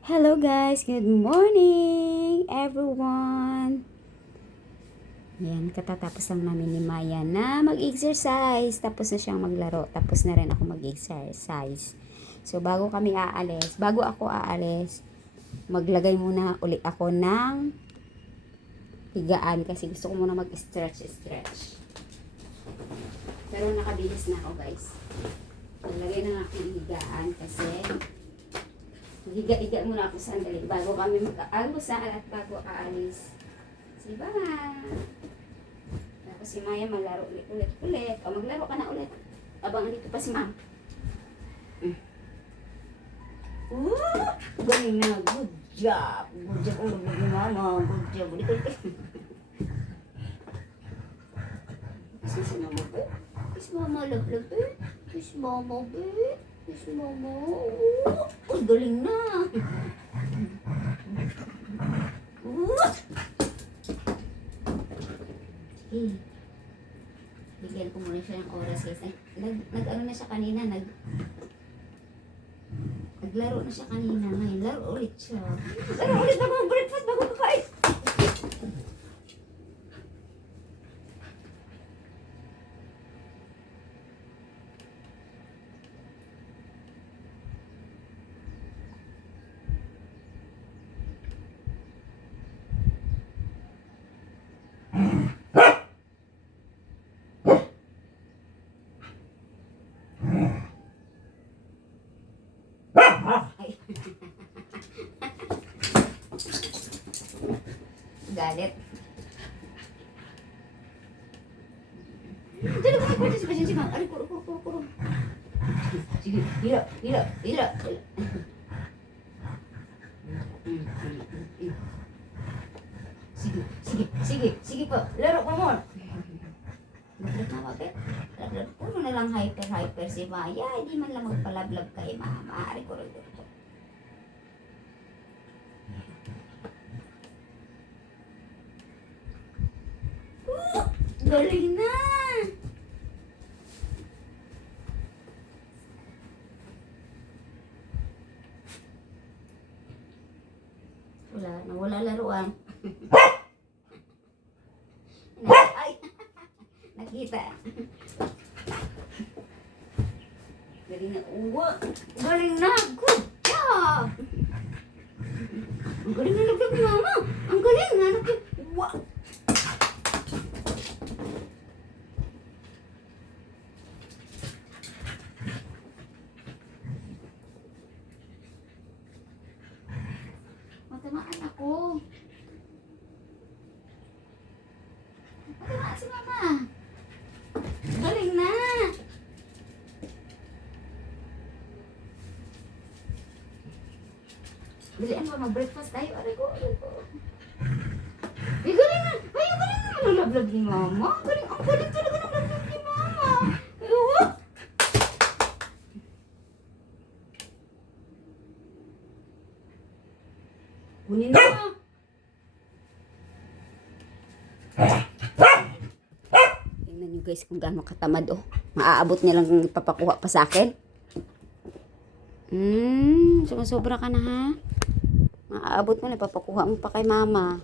Hello guys, good morning everyone. Yan, katatapos lang namin ni Maya na mag-exercise. Tapos na siyang maglaro. Tapos na rin ako mag-exercise. So, bago kami aalis, bago ako aalis, maglagay muna uli ako ng higaan kasi gusto ko muna mag-stretch-stretch. Pero nakabihis na ako guys. Maglagay ng aking higaan kasi Higa-higa muna ako sandali bago kami mag-almusal at bago aalis. Si Bama. Tapos si Maya malaro ulit ulit ulit. O maglaro ka na ulit. Abang andito pa si Ma'am. Mm. Ooh! Galing na. Good job. Good job. Ni Mama. Good job. Ulit ulit. Kasi si Mama ba? Kiss Mama love love Mama ba? Kiss Mama. Ooh! Uy, galing na. Ooh! Sige. Bigyan ko muna siya ng oras kasi nag, nag ano na siya kanina, nag naglaro na siya kanina. Ngayon, laro ulit siya. Laro ulit bago breakfast, bago kakain. Ay. Galit. Dali ko pwede sa pasensya ka. Ari, kuro, kuro, kuro. Sige, hila, hila, hila. Sige, sige, sige, sige pa. Laro pa mo. Lablab na bakit? Lablab. Puno na lang hyper-hyper si Maya. Hindi man lang magpalablab kay Mama. Ari, kuro, kuro. kuro. Galing na! Wala na, wala laruan. Ay! Nakita. Galing na. Uwa! Galing na! Good job! Ang galing na laglag ni mama! Ang galing na! Uwa! Matamaan ako. Matamaan si mama. Galing na. Bilian mo, mag-breakfast tayo. Aray ko, aray ko. Ay, galing na. Ay, galing na. Ang lablab ni mama. Galing, ang galing talaga ng lablab ni mama. Ay, uwa. Kunin na. Tingnan nyo guys kung gaano katamad oh. Maaabot niya lang ipapakuha pa sa akin. Hmm, sumusobra ka na ha. Maaabot mo na, ipapakuha mo pa kay mama.